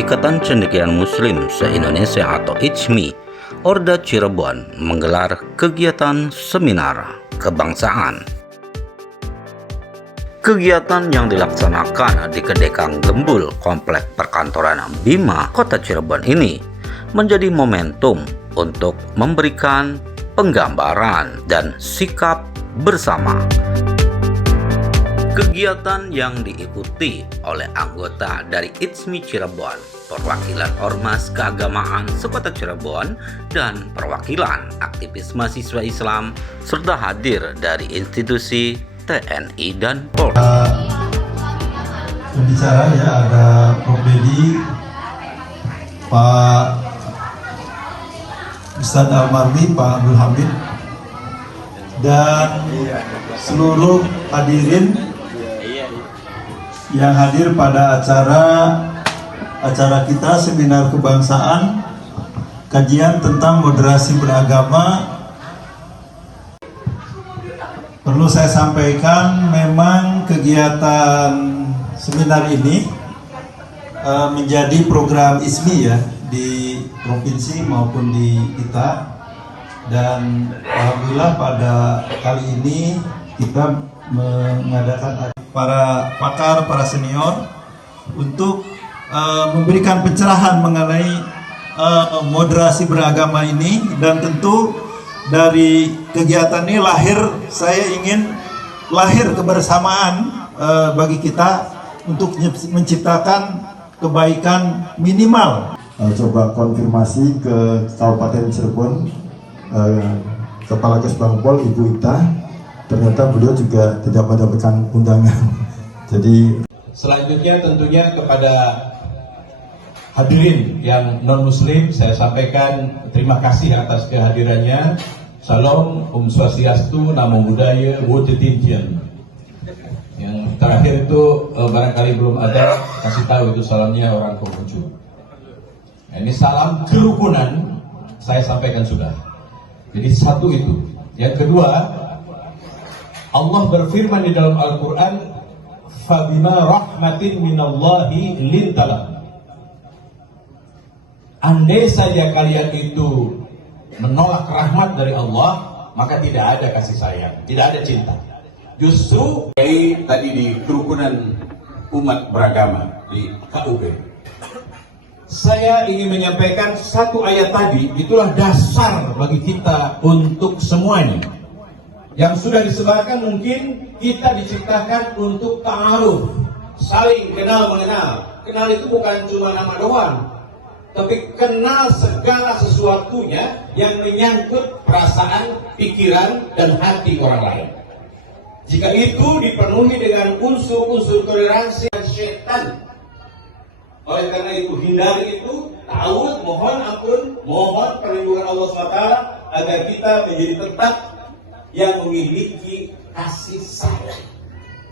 Ikatan Cendekiawan Muslim se-Indonesia atau ICMI, Orda Cirebon menggelar kegiatan seminar kebangsaan. Kegiatan yang dilaksanakan di Kedekang Gembul, Komplek Perkantoran Bima, Kota Cirebon ini menjadi momentum untuk memberikan penggambaran dan sikap bersama. Kegiatan yang diikuti oleh anggota dari ICMI Cirebon, perwakilan Ormas Keagamaan Sekota Cirebon, dan perwakilan aktivis mahasiswa Islam, serta hadir dari institusi TNI dan Polri. Pembicara ya, ada Prof. Dedi, Pak Ustadz Almardi, Pak Abdul Hamid, dan seluruh hadirin yang hadir pada acara kita seminar kebangsaan kajian tentang moderasi beragama. Perlu saya sampaikan, memang kegiatan seminar ini menjadi program ICMI ya, di provinsi maupun di kita, dan alhamdulillah pada kali ini kita mengadakan para pakar, para senior untuk memberikan pencerahan mengenai moderasi beragama ini. Dan tentu dari kegiatan ini saya ingin lahir kebersamaan bagi kita untuk menciptakan kebaikan minimal. Coba konfirmasi ke Kabupaten Cirebon, Kepala Kesbangpol Ibu Ita, ternyata beliau juga tidak mendapatkan undangan. Jadi selanjutnya tentunya kepada hadirin yang non muslim saya sampaikan terima kasih atas kehadirannya. Salam, Swastiastu, Namo Buddhaya, Wujudintian. Yang terakhir itu barangkali belum ada, kasih tahu itu salamnya orang Konghucu. Nah, ini salam kerukunan saya sampaikan sudah. Jadi satu itu. Yang kedua, Allah berfirman di dalam Al-Quran, "Fabima rahmatin minallahi lintalam." Andai saja kalian itu menolak rahmat dari Allah, maka tidak ada kasih sayang, tidak ada cinta. Justru tadi di kerukunan umat beragama di KUB, saya ingin menyampaikan satu ayat tadi, itulah dasar bagi kita untuk semuanya. Yang sudah disebarkan mungkin kita diciptakan untuk ta'aruf, saling kenal mengenal. Kenal itu bukan cuma nama doang, tapi kenal segala sesuatunya yang menyangkut perasaan, pikiran, dan hati orang lain. Jika itu dipenuhi dengan unsur-unsur toleransi dan syaitan, oleh karena itu hindari itu, ta'awud, mohon ampun, mohon perlindungan Allah SWT agar kita menjadi tetap yang memiliki kasih sayang.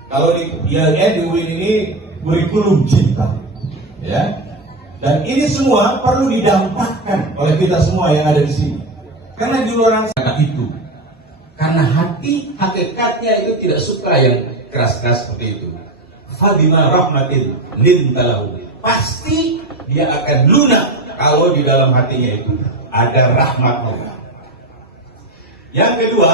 Kalau di UIN ini kurikulum cinta, ya. Dan ini semua perlu didampakkan oleh kita semua yang ada di sini. Karena di luar sana itu, karena hati hakikatnya itu tidak suka yang keras-keras seperti itu. Fabima rahmatin lintalahu. Pasti dia akan lunak kalau di dalam hatinya itu ada rahmat Allah. Yang kedua,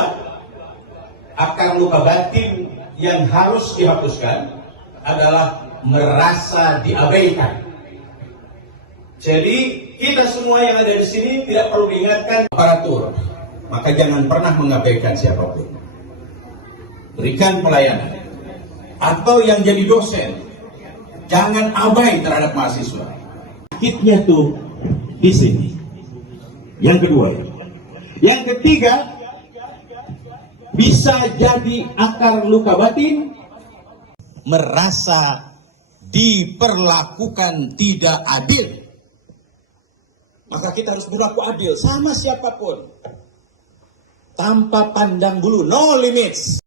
akar luka batin yang harus dihapuskan adalah merasa diabaikan. Jadi kita semua yang ada di sini tidak perlu diingatkan aparatur, maka jangan pernah mengabaikan siapapun. Berikan pelayanan. Atau yang jadi dosen, jangan abai terhadap mahasiswa. Sakitnya tuh di sini. Yang kedua, yang ketiga, bisa jadi akar luka batin, merasa diperlakukan tidak adil. Maka kita harus berlaku adil sama siapapun, tanpa pandang bulu, no limits.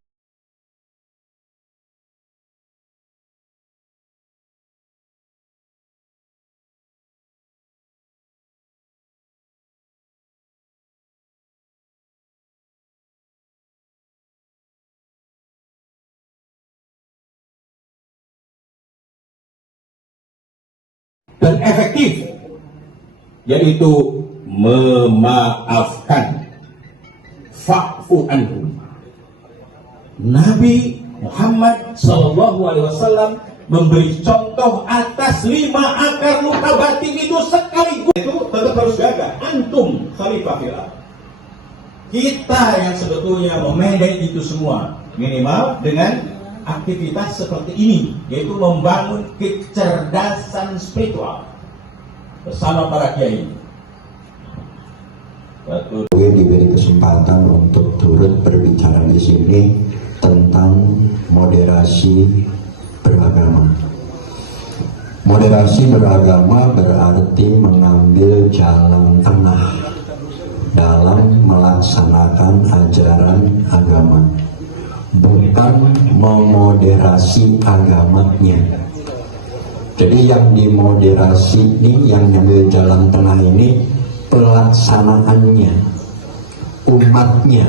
dan efektif, yaitu memaafkan. Fa'fu anhum. Nabi Muhammad SAW memberi contoh atas 5 akar luka batin itu sekaligus. Itu tetap harus jaga. Antum khalifah fil ardh. Kita yang sebetulnya memanage itu semua, minimal dengan aktivitas seperti ini, yaitu membangun kecerdasan spiritual bersama para kiai. Diberi kesempatan untuk turut berbicara di sini tentang moderasi beragama. Moderasi beragama berarti mengambil jalan tengah dalam melaksanakan ajaran agama, bukan memoderasi agamanya. Jadi yang dimoderasi ini, yang mengambil jalan tengah ini pelaksanaannya, umatnya,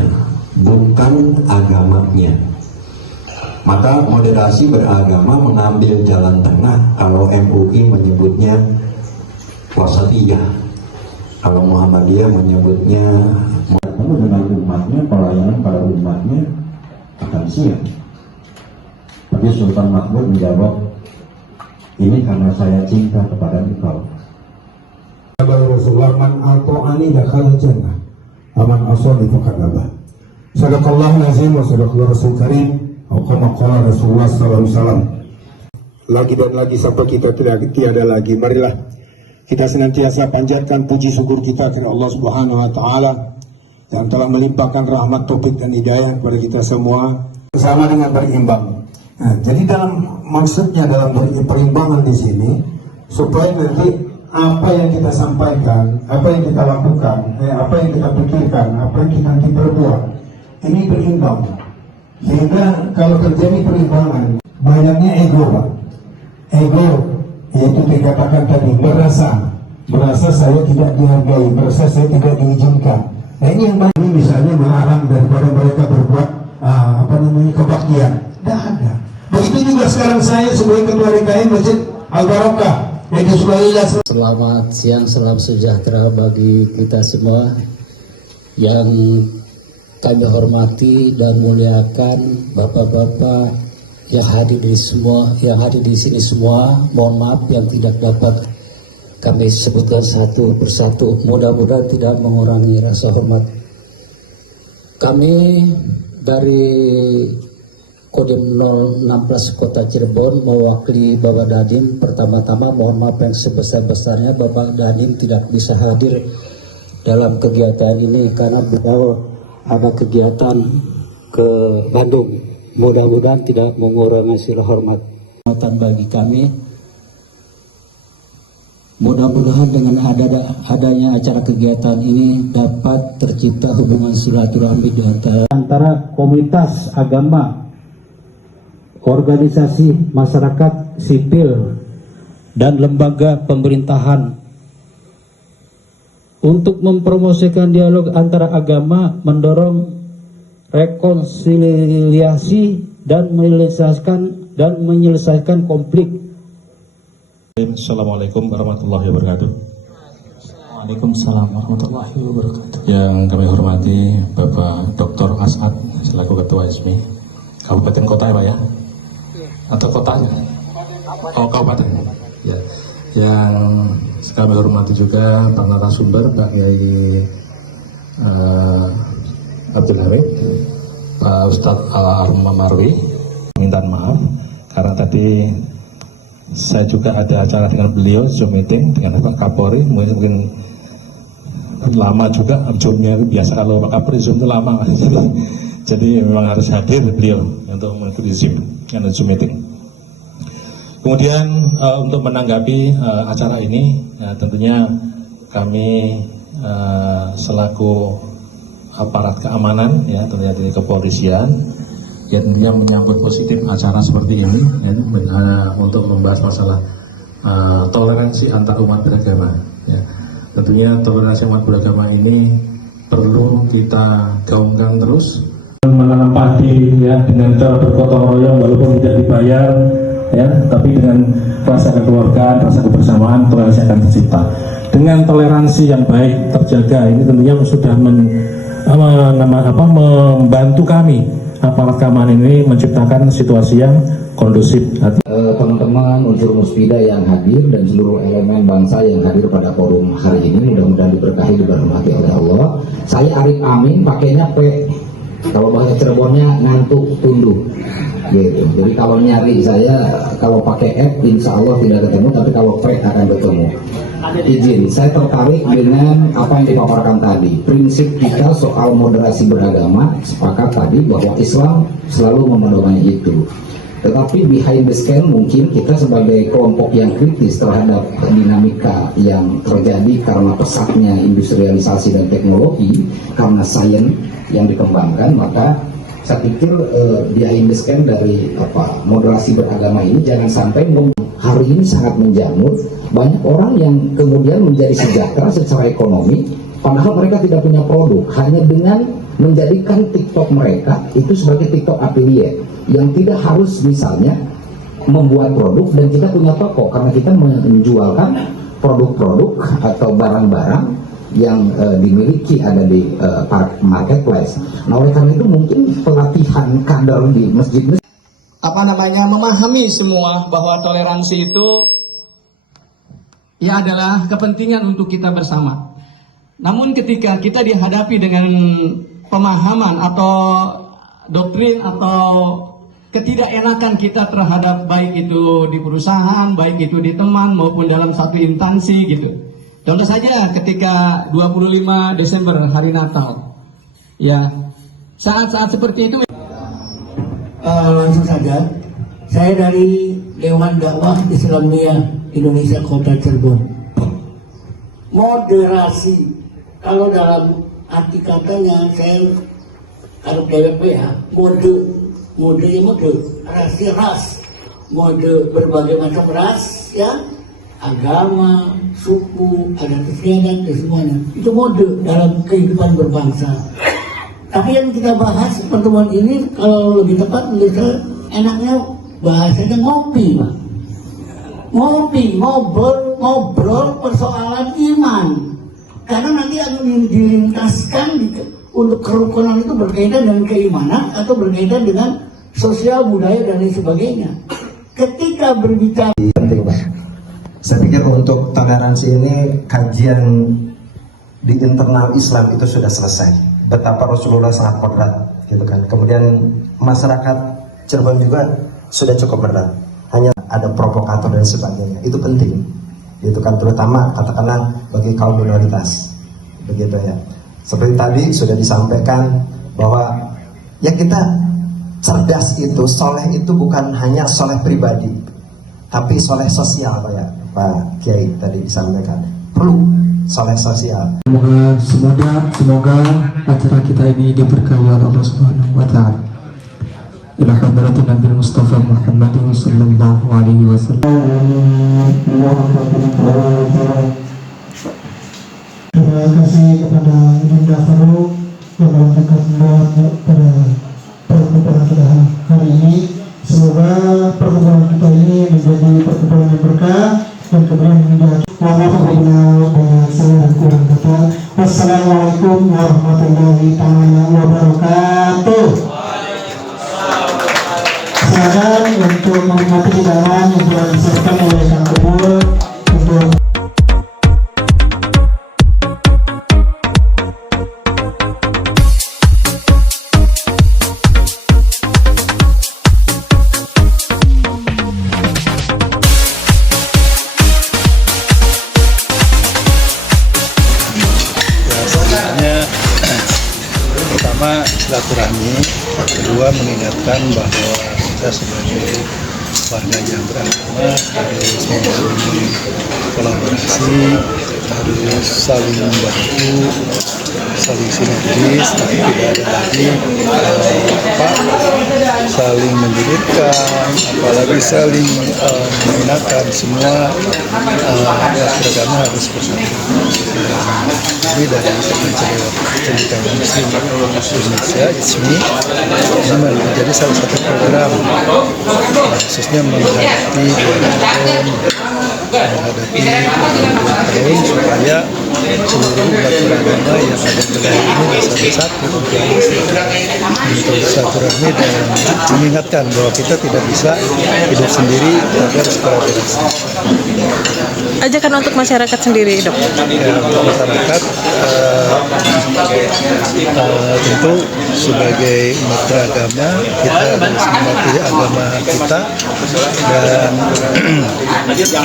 bukan agamanya. Maka moderasi beragama mengambil jalan tengah. Kalau MUI menyebutnya wasatiyah, kalau Muhammadiyah menyebutnya dengan umatnya, pelayanan pada umatnya akan siap. Tapi Sultan Mahmud menjawab, ini karena saya cinta kepada engkau. Rasulullah man ato'ani dakhala jannah aman asali faqad aba. Sadaqallahu azim wa sadaqallahu rasul karim atau kama qala Rasulullah sallallahu alaihi wasallam. Lagi dan lagi sampai kita tiada lagi, marilah kita senantiasa panjatkan puji syukur kita kepada Allah Subhanahu wa taala yang telah melimpahkan rahmat, taufik dan hidayah kepada kita semua bersama dengan berimbang. Nah, jadi maksudnya dalam perimbangan di sini supaya nanti apa yang kita sampaikan, apa yang kita lakukan, apa yang kita pikirkan, apa yang kita nanti perbuat, ini berimbang. Sehingga kalau terjadi perimbangan, banyaknya ego, Pak. Ego, yaitu dikatakan tadi, merasa saya tidak dihargai, merasa saya tidak diizinkan. Nah ini yang banyak, misalnya melarang daripada mereka berbuat kebaktian. Tidak ada. Begitu juga sekarang saya sebagai ketua DKM Masjid Al-Barakah. Selamat siang, salam sejahtera bagi kita semua yang kami hormati dan muliakan, bapak-bapak yang hadir di sini semua. Mohon maaf yang tidak dapat kami sebutkan satu persatu. Mudah-mudahan tidak mengurangi rasa hormat. Kami dari Kodim 016 Kota Cirebon mewakili Bapak Dandim. Pertama-tama mohon maaf yang sebesar-besarnya Bapak Dandim tidak bisa hadir dalam kegiatan ini karena beliau ada kegiatan ke Bandung. Mudah-mudahan tidak mengurangi hasil hormat bagi kami. Mudah-mudahan dengan adanya acara kegiatan ini dapat tercipta hubungan silaturahmi di antara komunitas agama, organisasi masyarakat sipil, dan lembaga pemerintahan untuk mempromosikan dialog antara agama, mendorong rekonsiliasi dan menyelesaikan konflik. Assalamualaikum warahmatullahi wabarakatuh. Waalaikumsalam warahmatullahi wabarakatuh. Yang kami hormati Bapak Dr. As'ad selaku Ketua ISMI Kabupaten Kota ya Pak ya? Atau kotanya? Oh kabupaten. Ya. Yang kami hormati juga Pak narasumber Pak Yai Abdul Hamid, Pak Ustadz Al-Arma Marwi. Minta maaf karena tadi saya juga ada acara dengan beliau, Zoom meeting dengan Pak Kapolri, mungkin lama juga Zoom-nya. Biasa kalau Pak Kapolri Zoom itu lama, jadi memang harus hadir beliau untuk mengikuti Zoom meeting. Kemudian untuk menanggapi acara ini, ya, tentunya kami selaku aparat keamanan, ya tentunya dari kepolisian, ya tentunya menyambut positif acara seperti ini, ya, untuk membahas masalah toleransi antar umat beragama. Ya. Tentunya toleransi umat beragama ini perlu kita gaungkan terus. Menanam padi ya dengan cara bergotong royong walaupun tidak dibayar, ya, tapi dengan rasa kekeluargaan, rasa kebersamaan, toleransi akan tercipta. Dengan toleransi yang baik terjaga, ini tentunya sudah membantu kami aparat keamanan ini menciptakan situasi yang kondusif. Teman-teman unsur Musfida yang hadir dan seluruh elemen bangsa yang hadir pada forum hari ini, mudah-mudahan diberkahi dan dirahmati oleh Allah. Saya Arif Amin, pakainya P, kalau bahasa Cirebonnya ngantuk tunduk gitu. Jadi kalau nyari saya, kalau pakai F insya Allah tidak ketemu, tapi kalau P akan ketemu. Izin, saya tertarik dengan apa yang dipaparkan tadi. Prinsip kita soal moderasi beragama, sepakat tadi bahwa Islam selalu memedomani itu. Tetapi behind the scene mungkin kita sebagai kelompok yang kritis terhadap dinamika yang terjadi karena pesatnya industrialisasi dan teknologi, karena sains yang dikembangkan, maka saya pikir behind the scene dari moderasi beragama ini jangan sampai hari ini sangat menjamur. Banyak orang yang kemudian menjadi sejahtera secara ekonomi, padahal mereka tidak punya produk, hanya dengan menjadikan TikTok mereka itu sebagai TikTok affiliate, yang tidak harus misalnya membuat produk dan kita punya toko, karena kita menjualkan produk-produk atau barang-barang yang dimiliki ada di marketplace. Nah, oleh karena itu mungkin pelatihan kader di masjid memahami semua bahwa toleransi itu ya adalah kepentingan untuk kita bersama. Namun ketika kita dihadapi dengan pemahaman atau doktrin atau ketidakenakan kita terhadap baik itu di perusahaan, baik itu di teman maupun dalam satu instansi gitu. Contoh saja ketika 25 Desember hari Natal. Ya, saat-saat seperti itu langsung saja, saya dari Dewan Dakwah Islamiyah Indonesia Kota Cirebon. Moderasi, kalau dalam arti katanya saya kalau DWP ya, mode ras, mode berbagai macam ras ya, agama, suku, adat istiadat dan semuanya. Itu mode dalam kehidupan berbangsa. Tapi yang kita bahas pertemuan ini kalau lebih tepat menurut saya enaknya bahasanya ngopi, Pak. Ngopi, ngobrol persoalan iman. Karena nanti akan dilintaskan untuk kerukunan itu berkaitan dengan keimanan atau berkaitan dengan sosial, budaya dan lain sebagainya. Ketika berbicara penting, Pak. Saya pikir untuk toleransi ini kajian di internal Islam itu sudah selesai. Betapa Rasulullah sangat moderat, gitu kan. Kemudian masyarakat Cirebon juga sudah cukup berat. Hanya ada provokator dan sebagainya. Itu penting, gitu kan. Terutama katakanlah bagi kaum minoritas, begitu ya. Seperti tadi sudah disampaikan bahwa ya kita cerdas itu, soleh itu bukan hanya soleh pribadi, tapi soleh sosial, Pak ya. Pak Kiai tadi disampaikan perlu soleh sosial. Semoga acara kita ini diberkahi oleh Allah Subhanahu wa taala. Ila hadratin Nabi Mustafa Muhammad sallallahu alaihi wasallam. Terima kasih kepada Ibunda Farouk yang melakukan pada pertemuan pada hari ini. Semoga pertemuan kita ini menjadi pertemuan yang berkah dan kemudian menjadi kurang kata. Wassalamualaikum warahmatullahi wabarakatuh. Silakan untuk menikmati hidangan yang telah disiapkan oleh Kang Kubur untuk silaturahmi, kedua mengingatkan bahwa kita sebagai warga yang beragama harus membangun kolaborasi harus saling membantu, saling sinergis, tapi tidak ada lagi saling menjulitkan, apalagi saling menghinakan. Semua beragama harus bersatu. Jadi dari pendidikan Muslim Indonesia, ISMI, ini menjadi salah satu program khususnya menghadapi tahun supaya seluruh umat beragama yang ada di wilayah ini bisa bersatu untuk silaturahmi dan mengingatkan bahwa kita tidak bisa hidup sendiri, tapi harus kolaborasi. Ajakan untuk masyarakat sendiri, Dok? Ya, untuk masyarakat tentu sebagai umat beragama kita harus mematuhi agama kita dan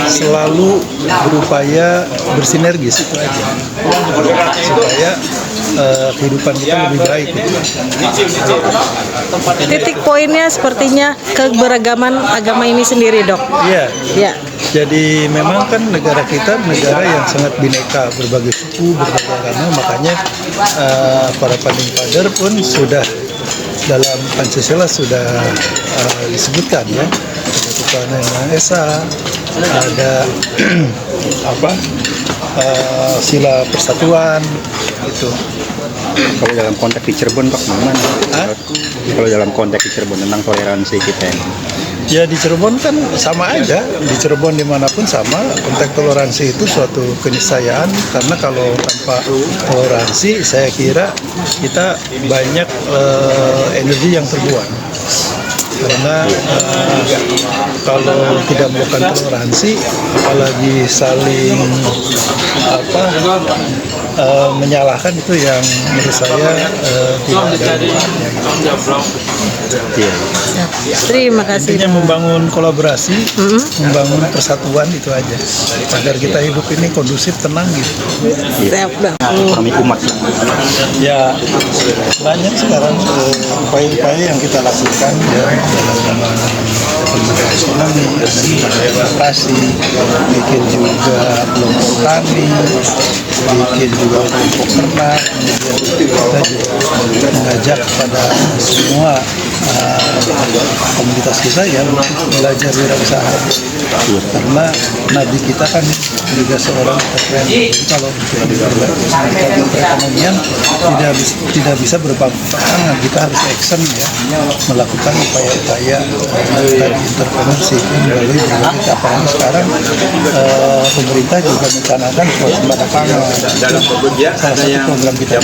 selalu berupaya bersinergis, itu aja, supaya kehidupan kita lebih baik. Titik poinnya sepertinya keberagaman agama ini sendiri, Dok. Iya. Ya. Jadi memang kan negara kita negara yang sangat bineka, berbagai suku, berbagai agama, makanya para founding father pun sudah dalam Pancasila sudah disebutkan ya, ada Tuhan Yang Maha Esa, ada sila persatuan itu. Kalau dalam konteks di Cirebon Pak, gimana? Kalau dalam konteks di Cirebon tentang toleransi kita ini? Ya di Cirebon kan sama aja, di Cirebon dimanapun sama. Konteks toleransi itu suatu keniscayaan, karena kalau tanpa toleransi saya kira kita banyak energi yang terbuang. Karena kalau tidak melakukan toleransi, apalagi saling menyalahkan, itu yang menurut saya tidak ada manfaatnya. Terima kasih. Intinya membangun kolaborasi, membangun persatuan, itu aja, agar kita hidup ini kondusif, tenang gitu. Ekonomi umat. Ya Banyak sekarang upaya-upaya yang kita lakukan ya, dalam ekonomi, demokrasi, bikin juga kelompok tani, bikin juga kelompok ternak, kemudian kita juga mengajak pada semua komunitas kita ya untuk belajar wirausaha, karena Nabi kita kan juga seorang entrepreneur. Jadi kalau kita perekonomian tidak bisa berpangku tangan, kita harus action ya, melakukan upaya-upaya melakukan entrepreneurship melalui berbagai capaian. Sekarang pemerintah juga mencanangkan swasembada pangan, salah satu program kita.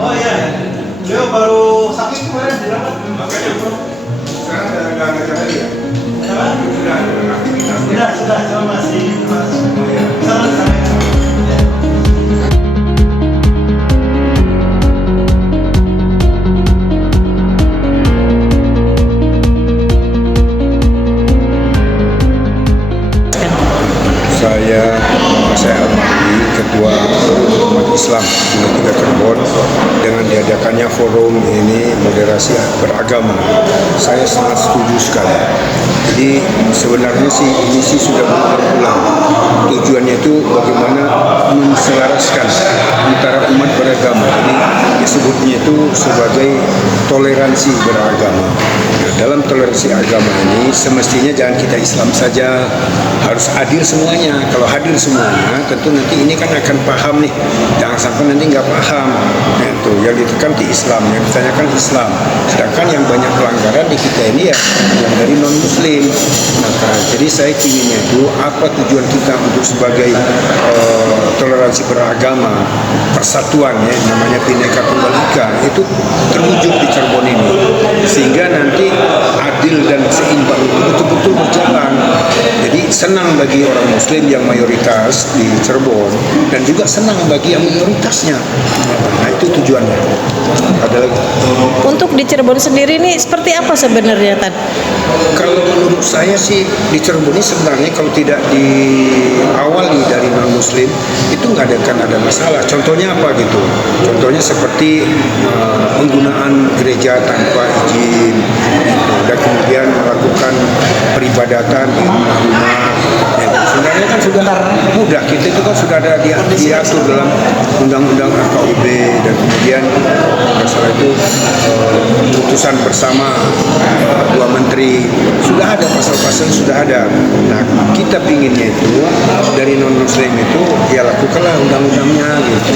Oh iya, beliau baru sakit kemarin dirawat. Makanya bro, sekarang ada ngajak lagi ya? Sudah, cuma masih saya hormati Ketua Umat Islam Negara Cirebon dengan diadakannya forum ini moderasi beragama. Saya sangat setuju sekali. Jadi sebenarnya ini sudah berulang. Tujuannya itu bagaimana menselaraskan antara umat beragama. Jadi disebutnya itu sebagai toleransi beragama. Nah, dalam toleransi agama ini semestinya jangan kita Islam saja, harus hadir semuanya. Kalau hadir semuanya, tentu nanti ini kan akan paham nih. Jangan sampai nanti nggak paham. Nah, itu yang ditekan di Islam, yang ditanyakan Islam. Sedangkan yang banyak pelanggaran di kita ini ya yang dari non Muslim. Maka jadi saya inginnya itu apa tujuan kita untuk sebagai toleransi beragama, persatuan ya, namanya Bhinneka Tunggal Ika, itu terwujud di Cirebon ini, sehingga nanti adil dan seimbang itu betul-betul berjalan. Jadi senang bagi orang Muslim yang mayoritas di Cirebon dan juga senang bagi yang minoritasnya. Nah itu tujuannya. Ada lagi. Untuk di Cirebon sendiri ini seperti apa sebenarnya, Tan? Kalau menurut saya sih di Cirebon ini sebenarnya kalau tidak diawali dari non muslim itu nggak akan ada masalah. Contohnya apa gitu? Contohnya seperti penggunaan gereja tanpa izin gitu, dan kemudian melakukan peribadatan di rumah-rumah. Sebenarnya kan sudah mudah, kita itu kan sudah ada diatur dalam undang-undang RKUB, dan kemudian masalah itu keputusan bersama dua menteri sudah ada, pasal-pasal sudah ada. Nah, kita pinginnya itu dari non muslim itu ya lakukanlah undang-undangnya gitu.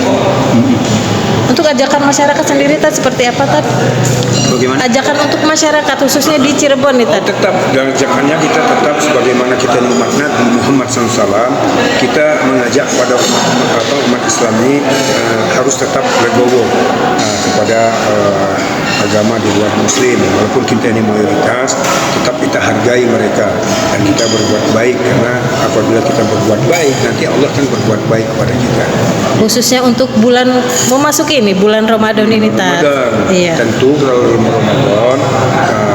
Untuk ajakan masyarakat sendiri, Tan, seperti apa, Tan? Bagaimana? Ajakan untuk masyarakat khususnya di Cirebon nih, Tan. Tetap, dan ajakannya kita tetap sebagaimana kita umat Nabi Muhammad SAW, kita mengajak pada umat Islam ini harus tetap legowo kepada agama di luar muslim. Walaupun kita ini mayoritas, tetap kita hargai mereka dan kita berbuat baik, karena apabila kita berbuat baik nanti Allah akan berbuat baik kepada kita. Khususnya untuk bulan memasuki ini bulan Ramadan ini, Tan. Iya. Tentu kalau Ramadan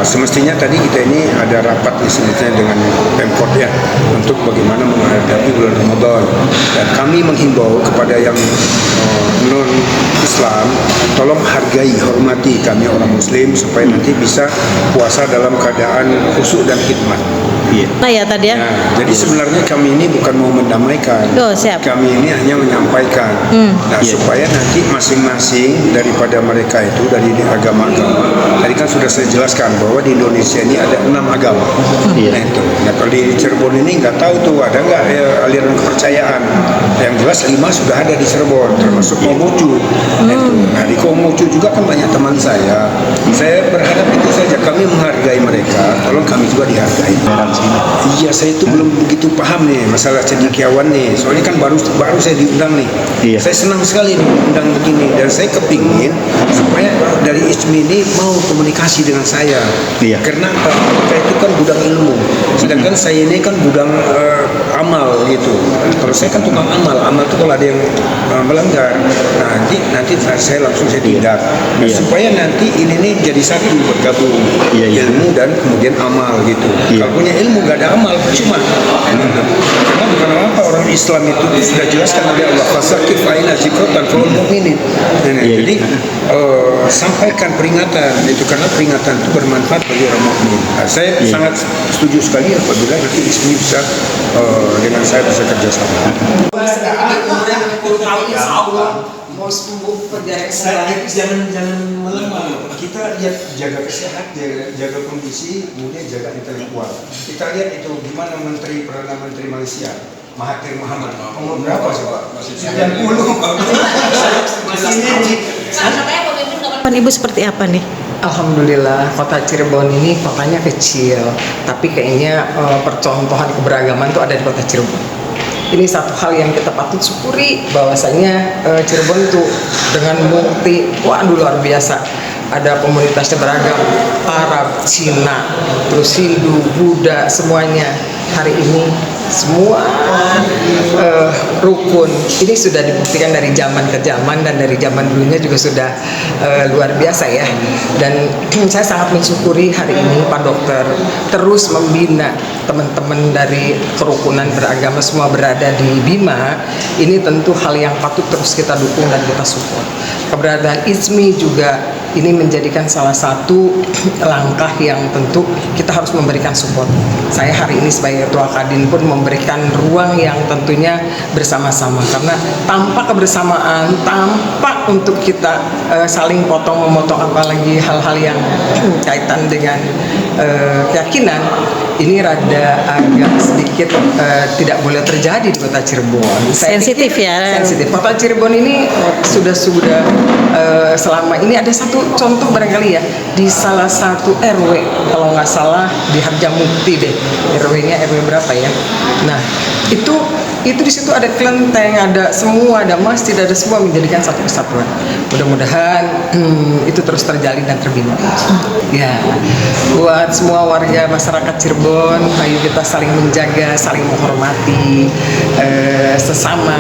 semestinya tadi kita ini ada rapat semestinya dengan Pemkot ya untuk bagaimana menghadapi bulan Ramadan, dan kami menghimbau kepada yang non Islam, tolong hargai, hormati kami orang muslim supaya nanti bisa puasa dalam keadaan khusyuk dan khidmat. Nah ya tadi ya. Nah, jadi sebenarnya kami ini bukan mau mendamaikan. Siap. Kami ini hanya menyampaikan. Nah, supaya nanti masing-masing daripada mereka itu dari agama-agama. Tadi kan sudah saya jelaskan bahwa di Indonesia ini ada 6 agama. Nah itu. Nah kalau di Cirebon ini nggak tahu tuh ada nggak aliran kepercayaan. Yang jelas 5 sudah ada di Cirebon, termasuk Konghucu. Nah di Konghucu juga kan banyak teman saya. Saya berharap itu saja, kami menghargai mereka, tolong kami juga dihargai. Iya, saya itu belum begitu paham nih masalah cendekiawan nih. Soalnya kan baru saya diundang nih. Saya senang sekali nih diundang begini, dan saya kepingin supaya dari ISMI ini mau komunikasi dengan saya. Karena mereka itu kan gudang ilmu, sedangkan saya ini kan gudang amal gitu. Kalau saya kan tukang amal itu kalau ada yang melanggar, nanti saya langsung tindak. Supaya nanti ini nih jadi satu, bergabung ilmu dan kemudian amal gitu. Kalau punya ilmu gak ada amal cuma. Karena bukan apa, orang Islam itu sudah jelaskan oleh Allah, fasakif aina zikrotan fa'ul mu'minin. Jadi sampaikan peringatan itu, karena peringatan itu bermanfaat bagi orang mukmin. Saya sangat setuju sekali apabila nanti ISMI bisa dengan saya bisa kerjasama. Mau sembuh perjalanan jangan melemah. Kita lihat jaga kesehatan, jaga kondisi, kemudian jaga intelektual. Kita lihat itu gimana Perdana Menteri Malaysia, Mahathir Mohamad. Umur berapa coba? 90. Pan Ibu seperti apa nih? Alhamdulillah, kota Cirebon ini kotanya kecil, tapi kayaknya percontohan keberagaman itu ada di kota Cirebon. Ini satu hal yang kita patut syukuri, bahwasanya Cirebon itu dengan bukti, waduh luar biasa. Ada komunitasnya beragam, Arab, Cina, terus Hindu, Buddha, semuanya. Hari ini semua rukun. Ini sudah dibuktikan dari zaman ke zaman, dan dari zaman dulunya juga sudah luar biasa ya. Dan saya sangat mensyukuri hari ini Pak Dokter terus membina teman-teman dari kerukunan beragama semua berada di Bima. Ini tentu hal yang patut terus kita dukung dan kita support. Keberadaan ISMI juga ini menjadikan salah satu langkah yang tentu kita harus memberikan support. Saya hari ini sebagai Ketua Kadin pun memberikan ruang yang tentunya bersama-sama, karena tanpa kebersamaan, tanpa untuk kita saling potong-memotong apalagi hal-hal yang kaitan dengan keyakinan, ini rada agak sedikit tidak boleh terjadi di kota Cirebon. Sensitif ya. Sensitif. Kota Cirebon ini sudah selama ini ada satu contoh barangkali ya, di salah satu RW kalau nggak salah di Harjamukti deh, RW-nya RW berapa ya. Nah itu di situ ada kelenteng, ada semua, ada masjid, ada semua, menjadikan satu kesatuan. Mudah-mudahan itu terus terjalin dan terbina. Ya, buat semua warga masyarakat Cirebon, ayo kita saling menjaga, saling menghormati sesama.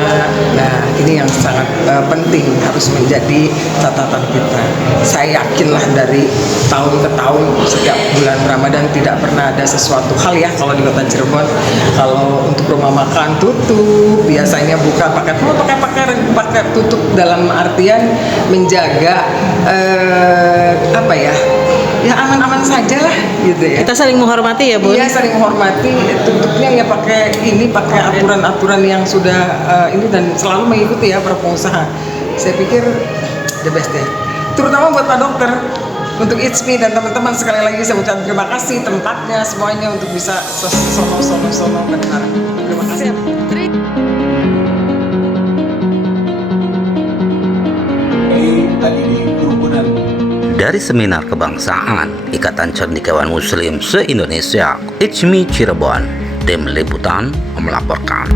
Nah, ini yang sangat penting harus menjadi catatan kita. saya yakinlah dari tahun ke tahun setiap bulan Ramadan tidak pernah ada sesuatu hal ya kalau di Kota Cirebon. Kalau untuk rumah makan tutup, biasanya buka pakai tutup dalam artian menjaga apa ya aman-aman saja lah gitu ya. Kita saling menghormati ya, Bu. Iya, saling menghormati. Tutupnya ya pakai aturan-aturan yang sudah ini dan selalu mengikuti ya para pengusaha. Saya pikir the best ya. Terutama buat Pak Dokter, untuk ITSMI dan teman-teman sekali lagi saya ucapkan terima kasih tempatnya semuanya untuk bisa sono benar. Terima kasih. Tadi di kerukunan Dari Seminar Kebangsaan Ikatan Cendekiawan Muslim se-Indonesia, ITSMI Cirebon, tim liputan melaporkan.